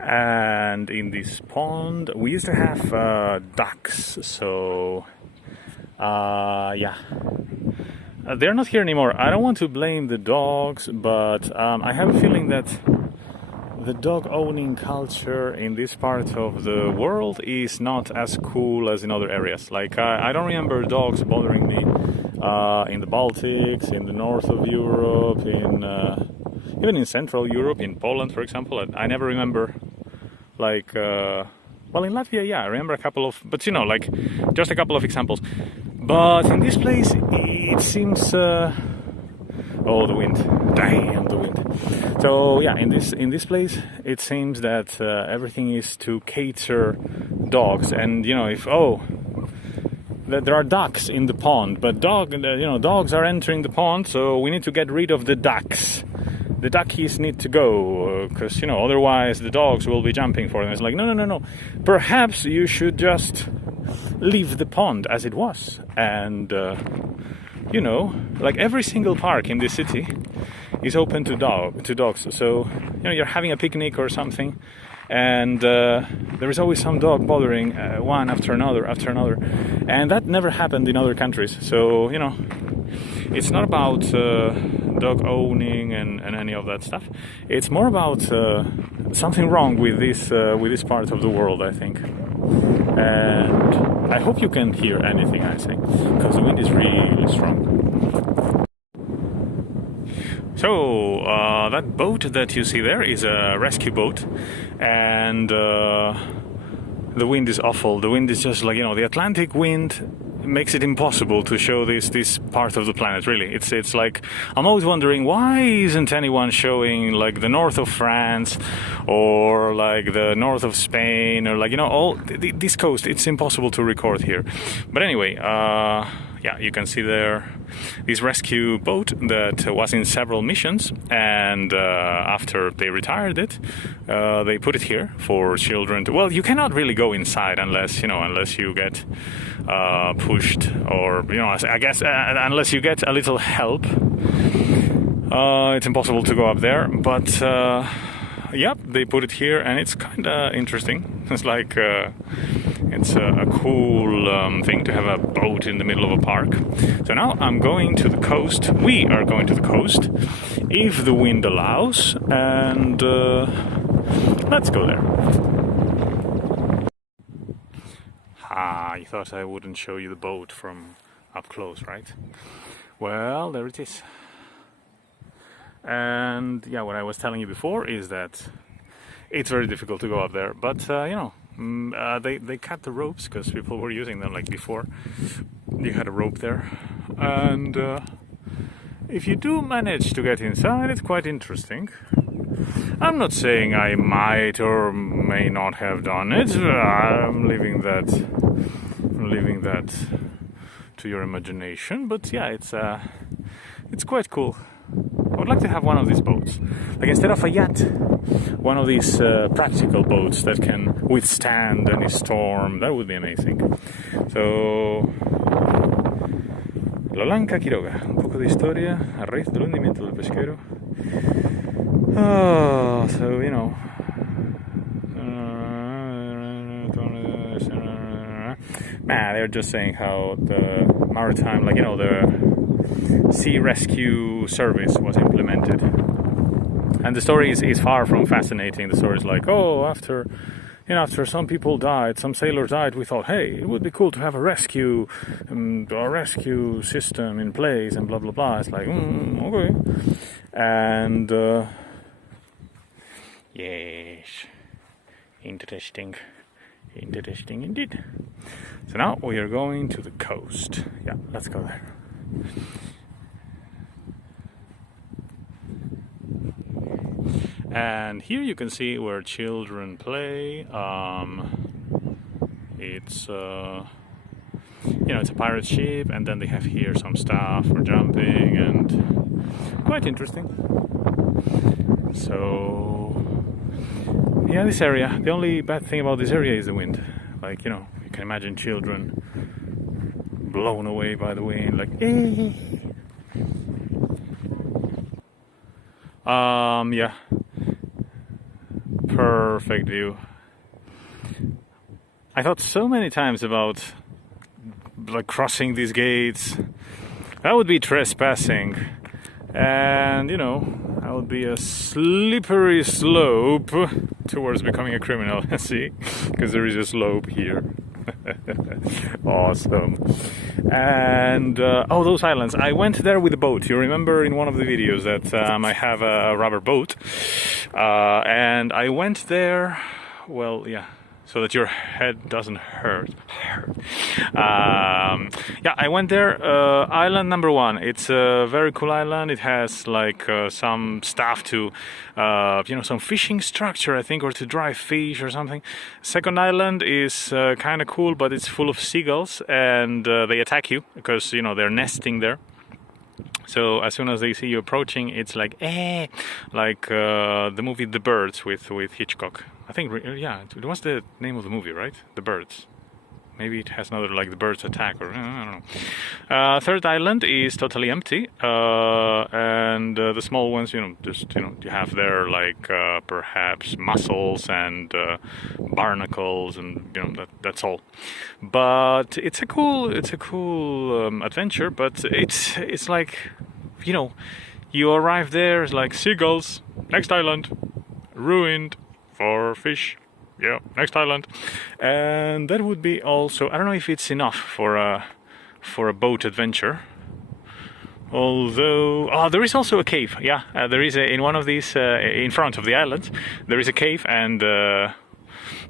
And in this pond, we used to have ducks, so yeah. They're not here anymore. I don't want to blame the dogs, but I have a feeling that the dog owning culture in this part of the world is not as cool as in other areas. Like, I don't remember dogs bothering me in the Baltics, in the north of Europe, even in Central Europe, in Poland, for example. I never remember, like, well, in Latvia, yeah, I remember a couple of, but you know, like, just a couple of examples. But in this place, it seems, oh, the wind, damn the wind. So yeah, in this place, it seems that everything is to cater dogs, and you know, if there are ducks in the pond, but dogs are entering the pond, so we need to get rid of the ducks. The duckies need to go, because, you know, otherwise the dogs will be jumping for them. It's like, no. Perhaps you should just leave the pond as it was. And, you know, like every single park in this city is open to dogs. So, you know, you're having a picnic or something, and there is always some dog bothering one after another. And that never happened in other countries. So, you know, it's not about dog owning and any of that stuff. It's more about something wrong with this part of the world, I think. And I hope you can hear anything I say, because the wind is really strong. So that boat that you see there is a rescue boat, and the wind is awful. The wind is just like, you know, the Atlantic wind makes it impossible to show this part of the planet, really. It's like, I'm always wondering, why isn't anyone showing like the north of France or like the north of Spain, or like, you know, all this coast. It's impossible to record here. But anyway, yeah, you can see there this rescue boat that was in several missions, and after they retired it, they put it here for children to, well, you cannot really go inside unless you get pushed, or, you know, I guess unless you get a little help. It's impossible to go up there, but yep, they put it here, and it's kind of interesting. It's like it's a cool thing to have a boat in the middle of a park. So now I'm going to the coast. We are going to the coast, if the wind allows, and let's go there. You thought I wouldn't show you the boat from up close, right? Well, there it is. And yeah, what I was telling you before is that it's very difficult to go up there, but you know, they cut the ropes because people were using them. Like before, you had a rope there, and if you do manage to get inside, it's quite interesting. I'm not saying I might or may not have done it. I'm leaving that to your imagination. But yeah, it's quite cool. I would like to have one of these boats. Like, instead of a yacht, one of these practical boats that can withstand any storm. That would be amazing. So, La Blanca Quiroga, un poco de historia a raíz del hundimiento del pesquero. Oh, so, you know. They're just saying how the maritime, like, you know, the sea rescue service was implemented. And the story is far from fascinating. The story is like, oh, after some people died, some sailors died, we thought, hey, it would be cool to have a rescue system in place, and blah blah blah. It's like, okay. And yes, interesting indeed. So now we are going to the coast. Yeah, let's go there. And here you can see where children play. It's it's a pirate ship, and then they have here some stuff for jumping, and quite interesting. So yeah, this area, the only bad thing about this area is the wind. Like, you can imagine children blown away by the wind, like yeah. perfect view. I thought so many times about like crossing these gates. That would be trespassing, and you know, that would be a slippery slope towards becoming a criminal. See, because there is a slope here. Awesome. And oh, those islands, I went there with a boat. You remember in one of the videos that I have a rubber boat, and I went there, well, yeah, so that your head doesn't hurt. Yeah, I went there. Island number 1. It's a very cool island. It has like some stuff to, you know, some fishing structure, I think, or to dry fish or something. Second island is kind of cool, but it's full of seagulls, and they attack you because, you know, they're nesting there. So as soon as they see you approaching, it's like, eh, like the movie The Birds with Hitchcock. I think, yeah, it was the name of the movie, right? The Birds. Maybe it has another, like The Birds Attack, or I don't know. Third island is totally empty, and the small ones, you know, just, you know, you have there like perhaps mussels and barnacles, and you know, that's all. But it's a cool adventure. But it's like, you know, you arrive there, it's like seagulls, next island, ruined for fish. Yeah, next island, and that would be also. I don't know if it's enough for a boat adventure. Although, oh, there is also a cave. Yeah, there is in one of these in front of the island. There is a cave, and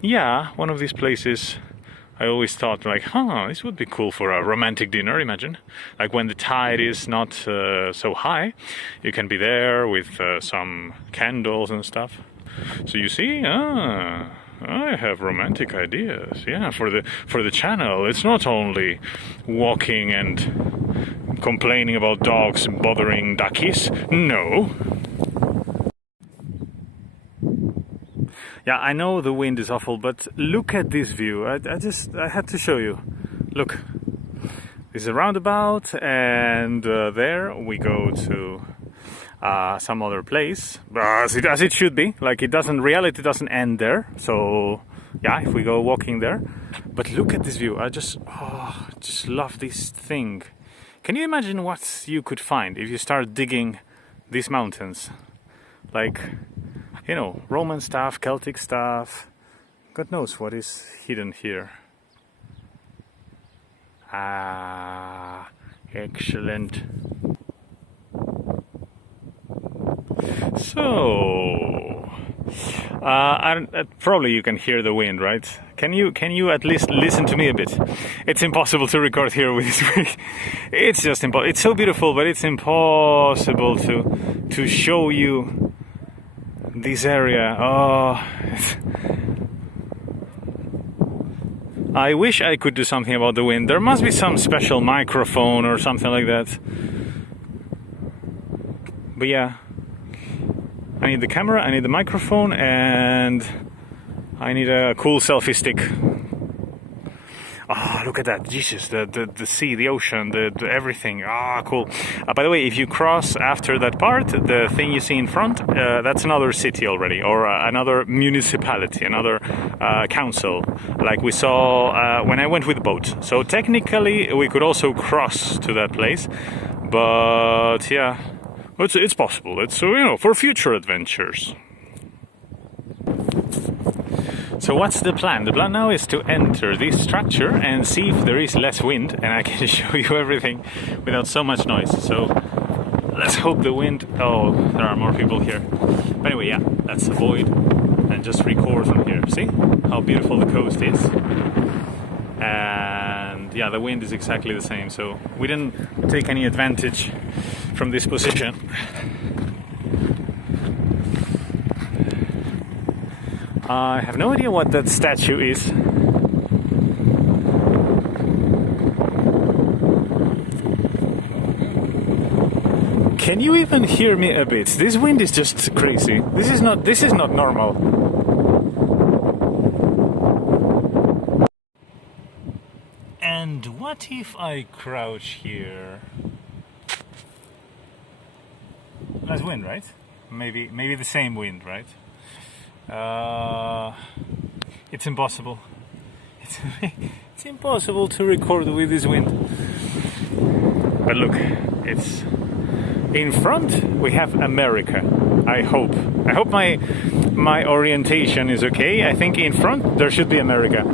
yeah, one of these places. I always thought like, this would be cool for a romantic dinner. Imagine, like when the tide is not so high, you can be there with some candles and stuff. So you see, I have romantic ideas, yeah, for the channel. It's not only walking and complaining about dogs bothering duckies. No. Yeah, I know the wind is awful, but look at this view. I had to show you. Look, this is a roundabout, and there we go to some other place, as it should be. Like reality doesn't end there. So yeah, if we go walking there, but look at this view. I just love this thing. Can you imagine what you could find if you start digging these mountains? Like, you know, Roman stuff, Celtic stuff. God knows what is hidden here. Ah, excellent. So, probably you can hear the wind, right? Can you at least listen to me a bit? It's impossible to record here with this wind. It's just impossible. It's so beautiful, but it's impossible to show you this area. Oh, I wish I could do something about the wind. There must be some special microphone or something like that. But yeah, I need the camera, I need the microphone, and I need a cool selfie stick. Ah, look at that, Jesus, the sea, the ocean, the everything. Ah, cool. By the way, if you cross after that part, the thing you see in front, that's another city already, or another municipality, another council, like we saw when I went with the boat. So technically, we could also cross to that place, but yeah, it's possible. It's, you know, for future adventures. So what's the plan? The plan now is to enter this structure and see if there is less wind, and I can show you everything without so much noise. So let's hope the wind... Oh, there are more people here. But anyway, yeah, let's avoid and just record from here. See how beautiful the coast is? And yeah, the wind is exactly the same, so we didn't take any advantage from this position. I have no idea what that statue is. Can you even hear me a bit? This wind is just crazy. This is not normal. And what if I crouch here? That's wind, right? Maybe the same wind, right? It's impossible. It's impossible to record with this wind. But look, it's in front. We have America. I hope my orientation is okay. I think in front there should be America.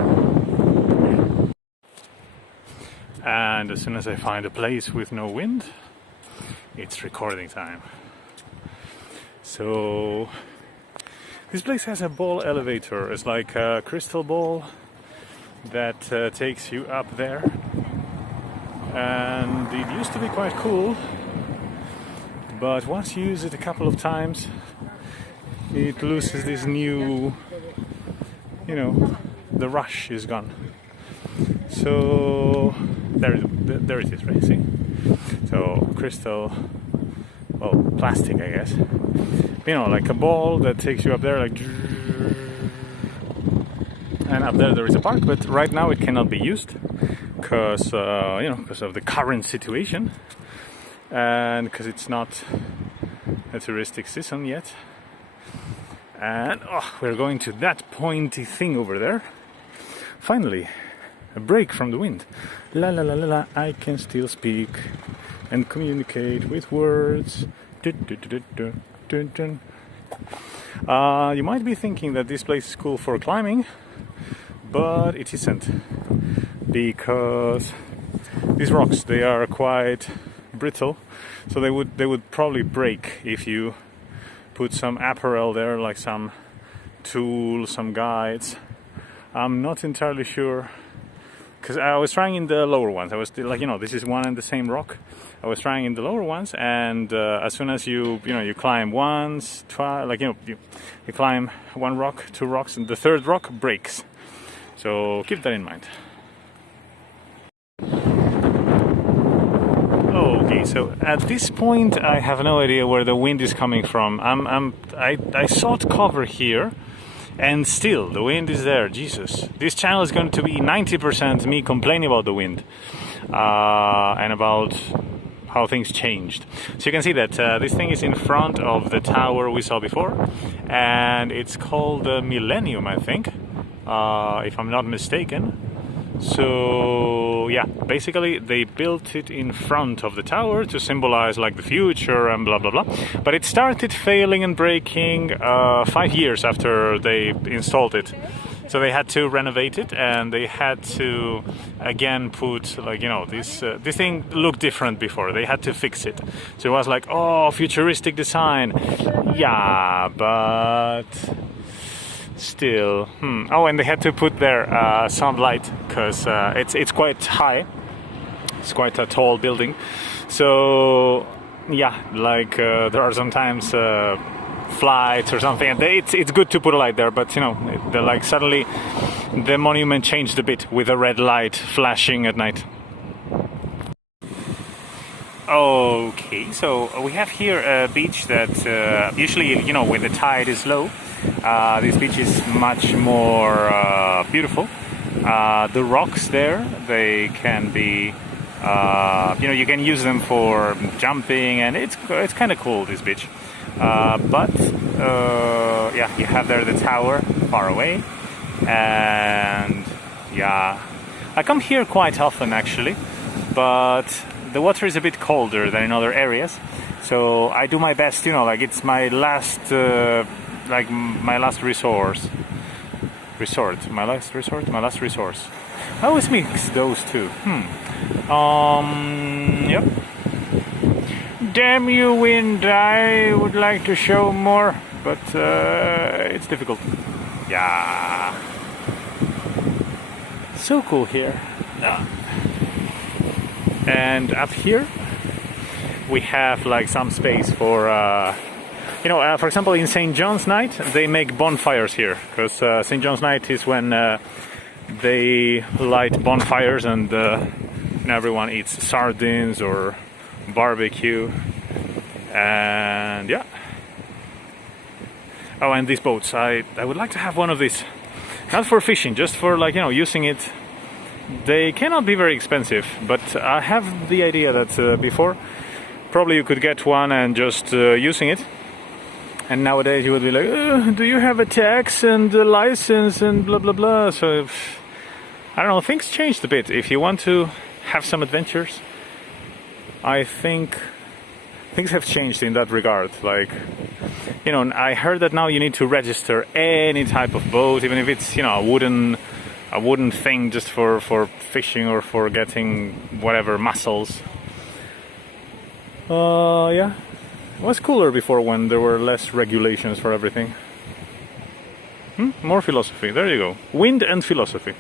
And as soon as I find a place with no wind, it's recording time. So this place has a ball elevator. It's like a crystal ball that takes you up there. And it used to be quite cool, but once you use it a couple of times, it loses this new, the rush is gone. So there it is, right? See? So crystal, well, plastic, I guess. Like a ball that takes you up there, like, and up there is a park. But right now it cannot be used because because of the current situation, and because it's not a touristic season yet. And we're going to that pointy thing over there. Finally, a break from the wind. La la la la la. I can still speak and communicate with words. You might be thinking that this place is cool for climbing, but it isn't, because these rocks, they are quite brittle, so they would probably break if you put some apparel there, like some tools, some guides. I'm not entirely sure, because I was trying in the lower ones. I was like, this is one and the same rock. I was trying in the lower ones, and as soon as you climb once, twice, you climb one rock, two rocks, and the third rock breaks. So keep that in mind. Okay, so at this point I have no idea where the wind is coming from. I sought cover here, and still the wind is there. Jesus, this channel is going to be 90% me complaining about the wind and about how things changed. So you can see that this thing is in front of the tower we saw before, and it's called the Millennium, I think, if I'm not mistaken. So yeah, basically they built it in front of the tower to symbolize like the future and blah blah blah. But it started failing and breaking 5 years after they installed it. So they had to renovate it, and they had to again put this thing looked different before. They had to fix it. So it was like, oh, futuristic design. Yeah, but still. Oh, and they had to put there some light, because it's quite high. It's quite a tall building. So yeah, there are sometimes flights or something, and it's good to put a light there, but suddenly the monument changed a bit with a red light flashing at night. Okay, so we have here a beach that usually when the tide is low, this beach is much more beautiful. The rocks there, they can be you can use them for jumping, and it's kind of cool, this beach. But yeah, you have there the tower far away, and yeah, I come here quite often actually, but the water is a bit colder than in other areas, so I do my best, it's my last my last resource. My last resource. I always mix those two. Yep. Damn you, wind! I would like to show more, but it's difficult. Yeah. So cool here. And up here we have some space for for example, in St. John's Night they make bonfires here, because St. John's Night is when they light bonfires, and everyone eats sardines or barbecue, and yeah. Oh, and these boats, I would like to have one of these, not for fishing, just for using it. They cannot be very expensive, but I have the idea that before probably you could get one and just using it. And nowadays you would be like, do you have a tax and a license and blah blah blah. So I don't know, things changed a bit. If you want to have some adventures, I think things have changed in that regard. Like, you know, I heard that now you need to register any type of boat, even if it's, you know, a wooden thing just for fishing or for getting whatever mussels. Yeah, it was cooler before when there were less regulations for everything. More philosophy. There you go. Wind and philosophy.